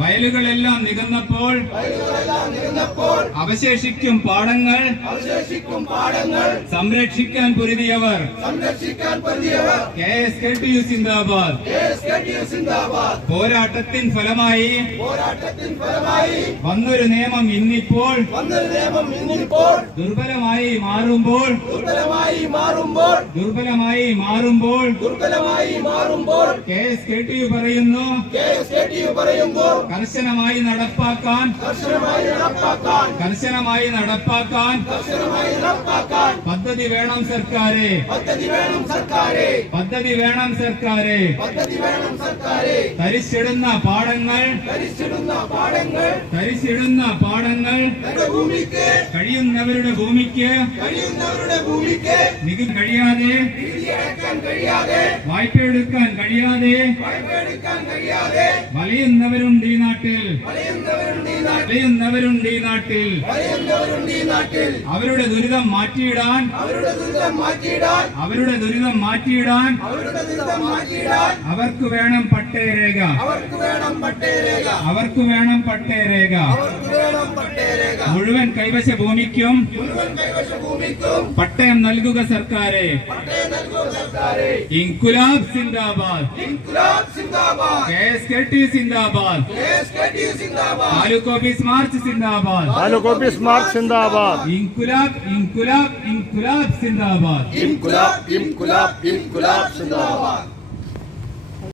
വയലുകളെല്ലാം നികന്നപ്പോൾ അവശേഷിക്കും പാടങ്ങൾ അവശേഷിക്കും പാടങ്ങൾ സംരക്ഷിക്കാൻ പൊരുതിയവർ. K S K T U സിന്ദാബാദ്. പോരാട്ടത്തിൻ ഫലമായി പോരാട്ടത്തിൻ ഫലമായി വന്നൊരു നിയമം ഇന്നിപ്പോൾ വന്നൊരു നിയമം ഇന്നിപ്പോൾ ദുർബലമായി മാറുമ്പോൾ ദുർബലമായി മാറുമ്പോൾ ദുർബലമായി മാറുമ്പോൾ ദുർബലമായി മാറുമ്പോൾ K S K T U പറയുന്നു. KSKTU പറയുമ്പോൾ കർശനമായി നടപ്പാക്കാൻ കർശനമായി നടപ്പാക്കാൻ കർശനമായി നടപ്പാക്കാൻ കർശനമായി നടപ്പാക്കാൻ. പദ്ധതി വേണം സർക്കാരെ. പദ്ധതി വേണം സർക്കാരെ. പദ്ധതി വേണം സർക്കാരെ. പദ്ധതി വേണം സർക്കാരെ. തരിച്ചിടുന്ന പാടങ്ങൾ തരിച്ചിടുന്ന പാടങ്ങൾ തരിച്ചിടുന്ന പാടങ്ങൾ ഭൂമിക്ക് കഴിയുന്നവരുടെ ഭൂമിക്ക് കഴിയുന്നവരുടെ ഭൂമിക്ക് നികുതി കഴിയാതെ വായ്പ എടുക്കാൻ കഴിയാതെ വലയുന്നവരുണ്ട് ഈ നാട്ടിൽ. വലയുന്നവരുണ്ട് ഈ നാട്ടിൽ. അവരുടെ ദുരിതം മാറ്റിയിടാൻ അവരുടെ ദുരിതം മാറ്റിയിടാൻ അവർക്ക് വേണം പട്ടയരേഖ അവർക്ക് വേണം പട്ടയരേഖ അവർക്ക് വേണം പട്ടയരേഖ മുഴുവൻ കൈവശ ഭൂമിക്കും മുഴുവൻ കൈവശ ഭൂമിക്കും പട്ടയം നൽകുക സർക്കാരെ. ഇൻകുലാബ് സിന്ദാബാദ്. ഇൻകുലാബ് സിന്ദാബാദ്. കെ എസ് കെ ടി സിന്ദാബാദ്. താലൂക്ക് ഓഫീസ് മാർച്ച് സിന്ദാബാദ്. താലൂക്ക് ഓഫീസ് മാർച്ച് സിന്ദാബാദ്. ഇൻകുലാബ് ഇൻകുലാബ് ഇൻകുലാബ് സിന്ദാബാദ്. ഇൻകുലാബ് ഇൻകുലാബ് ഇൻകുലാബ് സിന്ദാബാദ്.